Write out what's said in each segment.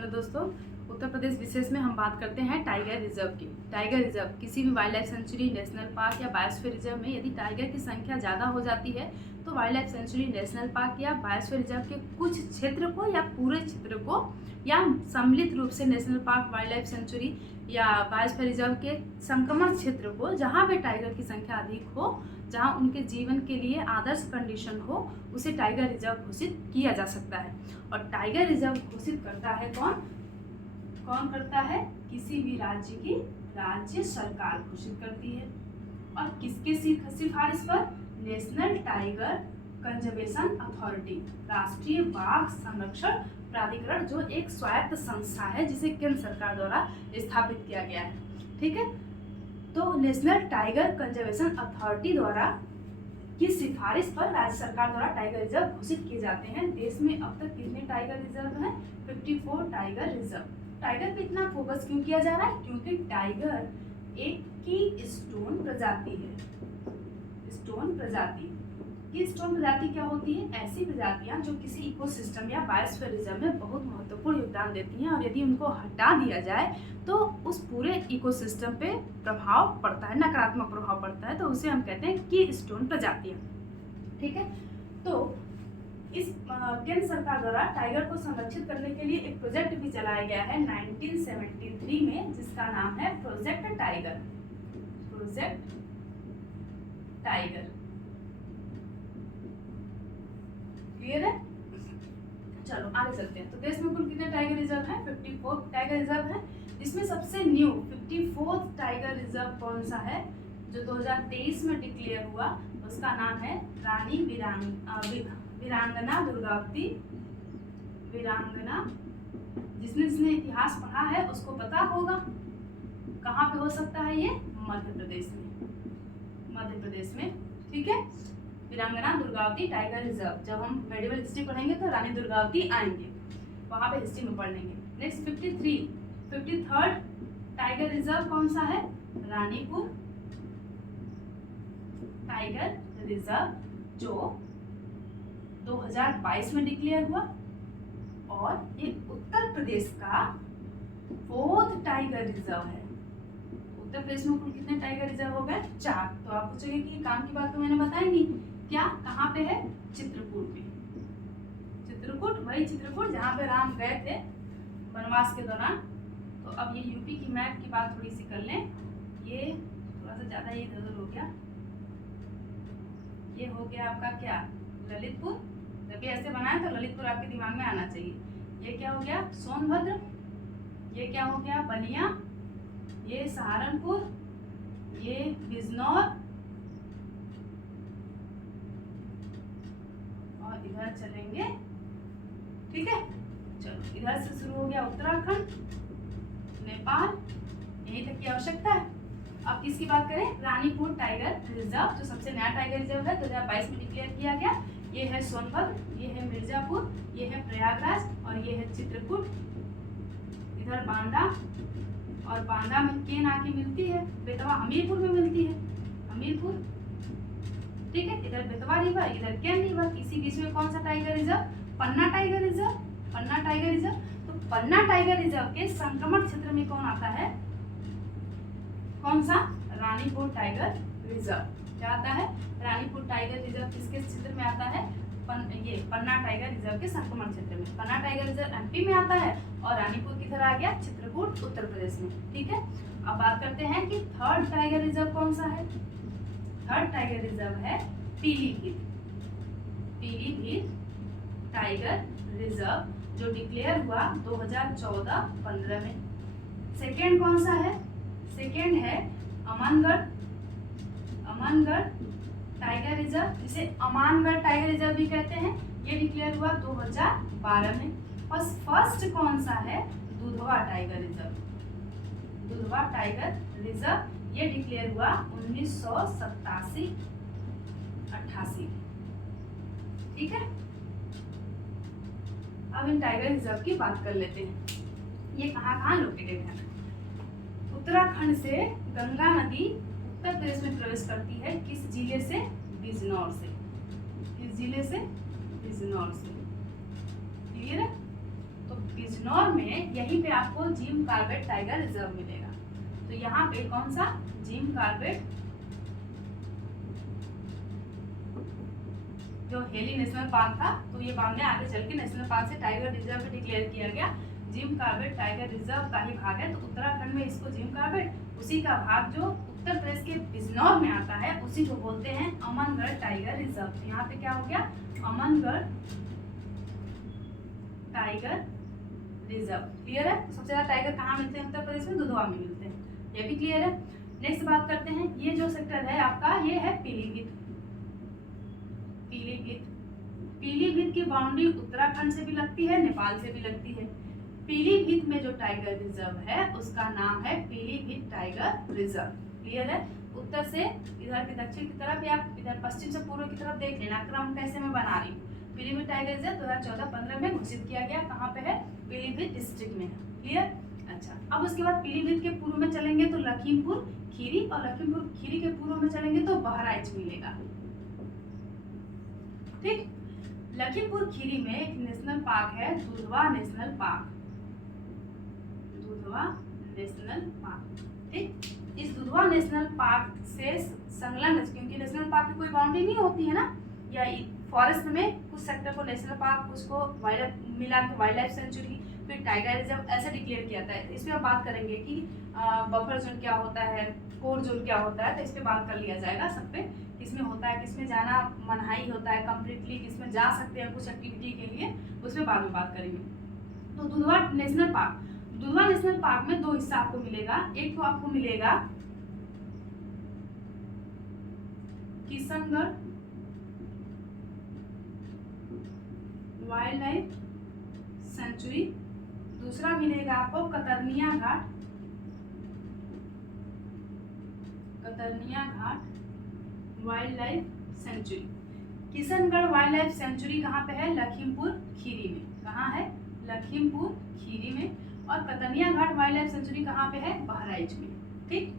Hello दोस्तों, उत्तर प्रदेश विशेष में हम बात करते हैं टाइगर रिजर्व की। टाइगर रिजर्व किसी भी wild life century, national park या बायोस्फीयर रिजर्व में यदि टाइगर की संख्या ज़्यादा हो जाती है तो wild life century, national park या बायोस्फीयर रिजर्व के कुछ क्षेत्र को या पूरे क्षेत्र को या सम्मिलित रूप से national park, wild life century या बायोस्फीयर रिजर्व के संक्रमण क्षेत्र को जहाँ पे टाइगर की संख्या अधिक हो, जहाँ उनके जीवन के लिए आदर्श कंडीशन हो, उसे टाइगर रिजर्व घोषित किया जा सकता है। और टाइगर रिजर्व घोषित करता है कौन करता है? किसी भी राज्य की राज्य सरकार घोषित करती है। और किसके सिफारिश पर? नेशनल टाइगर कंजर्वेशन अथॉरिटी, राष्ट्रीय बाघ संरक्षण प्राधिकरण, जो एक स्वायत्त संस्था है जिसे केंद्र सरकार द्वारा स्थापित किया गया है। ठीक है, तो नेशनल टाइगर कंजर्वेशन अथॉरिटी द्वारा की सिफारिश पर राज्य सरकार द्वारा टाइगर रिजर्व घोषित किए जाते हैं। देश में अब तक कितने टाइगर रिजर्व हैं? 54 टाइगर रिजर्व। टाइगर पे इतना फोकस क्यों किया जा रहा है? क्योंकि टाइगर एक की स्टोन प्रजाति है। स्टोन प्रजाति की स्टोन प्रजाति क्या होती है? ऐसी प्रजातियां जो किसी इकोसिस्टम या बायोस्फीयर रिजर्व में बहुत महत्वपूर्ण योगदान देती हैं और यदि उनको हटा दिया जाए तो उस पूरे इकोसिस्टम पे प्रभाव पड़ता है, नकारात्मक प्रभाव पड़ता है, तो उसे हम कहते हैं की स्टोन प्रजातियां। ठीक है, तो इस केंद्र सरकार द्वारा टाइगर को संरक्षित करने के लिए एक प्रोजेक्ट भी चलाया गया है 1973 में, जिसका नाम है project tiger. Project tiger, clear है? चलो आगे चलते हैं। तो देश में कुल कितने टाइगर रिजर्व हैं? 54 टाइगर रिजर्व हैं। इसमें सबसे न्यू 54th टाइगर रिजर्व कौन सा है जो 2023 में डिक्लेयर हुआ? उसका नाम है रानी वीरांगना दुर्गावती। वीरांगना, जिसने इतिहास पढ़ा है उसको पता होगा। कहाँ पे हो सकता है ये? मध्य प्रदेश में। मध्य प्रदेश में, ठीक है। वीरांगना दुर्गावती टाइगर रिजर्व, जब हम मेडिवल हिस्ट्री पढ़ेंगे तो रानी दुर्गावती आएंगे, वहां पे हिस्ट्री में पढ़ लेंगे। नेक्स्ट 53rd टाइगर रिजर्व कौन सा है? रानीपुर टाइगर रिजर्व, जो 2022 में डिक्लेयर हुआ और ये उत्तर प्रदेश का 4th टाइगर रिजर्व है। उत्तर प्रदेश में कुल कितने टाइगर रिजर्व हो गए? 4। तो आप पूछोगे कि काम की बात तो मैंने बताई नहीं, क्या कहाँ पे है? चित्रकूट में। चित्रकूट, वही चित्रकूट जहाँ पे राम गए थे वनवास के दौरान। तो अब ये यूपी की मैप की बात थोड़ी सी कर लें। ये थोड़ा सा ज्यादा ये इधर हो गया। ये हो गया आपका क्या? ललितपुर। जब ये ऐसे बनाए तो ललितपुर आपके दिमाग में आना चाहिए। ये क्या हो गया? सोनभद्र। ये क्या हो गया? बलिया। ये सहारनपुर। ये बिजनौर। और इधर चलेंगे, ठीक है। चलो इधर से शुरू हो गया उत्तराखंड, नेपाल, यहीं तक की आवश्यकता है। अब किसकी बात करें? रानीपुर टाइगर रिजर्व, जो सबसे नया टाइगर रिजर्व है, 2022 में डिक्लेयर किया गया। ये है सोनभद्र, ये है मिर्जापुर, ये है प्रयागराज और ये है चित्रकूट। इधर बांदा, और बांदा में केन आके मिलती है, बेतवा हमीरपुर में मिलती है, हमीरपुर, ठीक है। इधर बेतवा रिवर, इधर केन रिवर। इसी बीच में कौन सा टाइगर रिजर्व? पन्ना टाइगर रिजर्व। पन्ना टाइगर रिजर्व, तो पन्ना टाइगर रिजर्व के संक्रमण क्षेत्र में कौन आता है? कौन सा? Ranipur tiger reserve. क्या आता है? रानीपुर टाइगर रिजर्व किसके क्षेत्र में आता है? ये पन्ना टाइगर रिजर्व के संक्रमण क्षेत्र में। पन्ना टाइगर रिजर्व एमपी में आता है और रानीपुर किधर आ गया? चित्रकूट, उत्तर प्रदेश में, ठीक है। अब बात करते हैं कि 3rd टाइगर रिजर्व कौन सा है? 3rd टाइगर रिजर्व है पीलीभीत। पीलीभीत टाइगर रिजर्व, जो डिक्लेयर हुआ 2014-15 में। 2nd कौन सा है? 2nd है अमानगढ़। अमानगढ़ टाइगर रिजर्व, जिसे अमानगढ़ टाइगर रिजर्व भी कहते हैं, ये डिक्लेयर हुआ 2012 में। और 1st कौन सा है? Dudhwa tiger reserve. Dudhwa tiger reserve, ये डिक्लेयर हुआ 1987-88, ठीक है। अब इन टाइगर रिजर्व की बात कर लेते हैं। ये कहाँ लोकेटेड है? उत्तराखंड से गंगा नदी उत्तर प्रदेश में प्रवेश करती है। किस जिले से? बिजनौर से। किस जिले से? बिजनौर से, क्लियर है। तो बिजनौर में यहीं पे आपको जिम कॉर्बेट टाइगर रिजर्व मिलेगा। तो यहाँ पे कौन सा जिम कॉर्बेट जो हेली नेशनल पार्क था, तो ये बाद में आगे चल के नेशनल पार्क से टाइगर रिजर्व डिक्लेयर किया गया। जिम कॉर्बेट टाइगर रिजर्व का ही भाग है, तो उत्तराखंड में इसको जिम कॉर्बेट, उसी का भाग जो उत्तर प्रदेश के बिजनौर में आता है उसी को बोलते हैं अमनगढ़ टाइगर रिजर्व। यहाँ पे क्या हो गया, अमनगढ़ टाइगर रिजर्व। क्लियर है? तो सबसे ज्यादा टाइगर कहाँ मिलते हैं उत्तर प्रदेश में? दुधवा में मिलते हैं। ये भी क्लियर है। नेक्स्ट बात करते हैं, ये जो सेक्टर है आपका ये है पीलीभीत। पीलीभीत, पीलीभीत की बाउंड्री उत्तराखंड से भी लगती है, नेपाल से भी लगती है। पीलीभीत में जो टाइगर रिजर्व है उसका नाम है पीलीभीत टाइगर रिजर्व। क्लियर है? उत्तर से इधर की दक्षिण की तरफ या इधर पश्चिम से पूर्व की तरफ देख लेना, क्रम कैसे मैं बना रही हूँ। पीलीभीत टाइगर रिजर्व 2014-15 में घोषित किया गया। कहाँ पे है? पीलीभीत डिस्ट्रिक्ट में। क्लियर? अच्छा, अब उसके बाद पीलीभीत के पूर्व में चलेंगे तो लखीमपुर खीरी, और लखीमपुर खीरी के पूर्व में चलेंगे तो बहराइच मिलेगा। ठीक, लखीमपुर खीरी में एक नेशनल पार्क है, Dudhwa national park. Dudhwa national park. ठीक, इस दुधवा नेशनल पार्क से संलग्न, क्योंकि नेशनल पार्क की कोई बाउंड्री नहीं होती है ना, या फॉरेस्ट में कुछ सेक्टर को नेशनल पार्क, कुछ को वाइल्ड मिला के वाइल्ड लाइफ सेंचुरी, फिर टाइगर रिजर्व ऐसे डिक्लेयर किया जाता है। इस पे हम बात करेंगे कि बफर जोन क्या होता है, कोर जोन क्या होता है, तो इस पे बात कर लिया जाएगा सब पे, किसमें होता है, किसमें जाना मनाही होता है कंप्लीटली, किसमें जा सकते हैं कुछ एक्टिविटी के लिए, उसमें बाद में बात करेंगे। तो Dudhwa national park, Dudhwa national park में दो हिस्सा आपको मिलेगा। एक तो आपको मिलेगा किशनगढ़ वाइल्ड लाइफ सेंचुरी, दूसरा मिलेगा आपको Katarniya Ghat, Katarniya Ghat wild life sanctuary. Kishangarh wild life sanctuary कहाँ पे है? लखीमपुर खीरी में। कहाँ है? लखीमपुर खीरी में। और कतरनिया घाट वाइल्ड लाइफ सेंचुरी कहाँ पे है? बहराइच में। ठीक,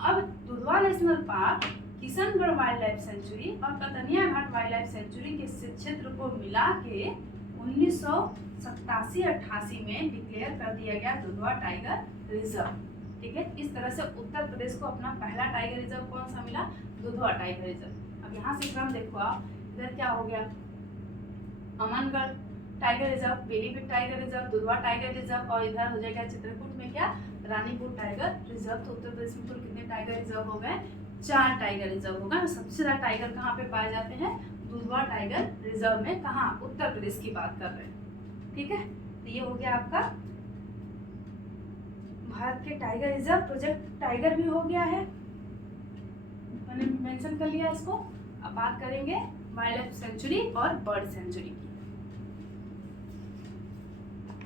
अब Dudhwa national park, Kishangarh wild life century और कतरनिया घाट वाइल्ड लाइफ सेंचुरी के क्षेत्र को मिला के 1987-88 में डिक्लेयर कर दिया गया दुधवा टाइगर रिजर्व। ठीक है, इस तरह से उत्तर प्रदेश को अपना पहला टाइगर रिजर्व कौन सा मिला? Dudhwa tiger reserve. अब यहाँ से क्रम देखो आप, इधर क्या हो गया? Amangarh tiger reserve, Pilibhit tiger reserve, Dudhwa tiger reserve, और इधर हो जाएगा चित्रकूट में क्या? Ranipur tiger reserve. तो उत्तर प्रदेश में कुल कितने टाइगर रिजर्व हो गए? 4 टाइगर रिजर्व होगा। सबसे ज्यादा टाइगर कहाँ पे पाए जाते हैं? दुधवा टाइगर रिजर्व में। कहाँ? उत्तर प्रदेश की बात कर रहे हैं। ठीक है, तो ये हो गया आपका भारत के टाइगर रिजर्व। प्रोजेक्ट टाइगर भी हो गया है, मैंने मेंशन कर लिया इसको। अब बात करेंगे वाइल्ड लाइफ सेंचुरी और बर्ड सेंचुरी की।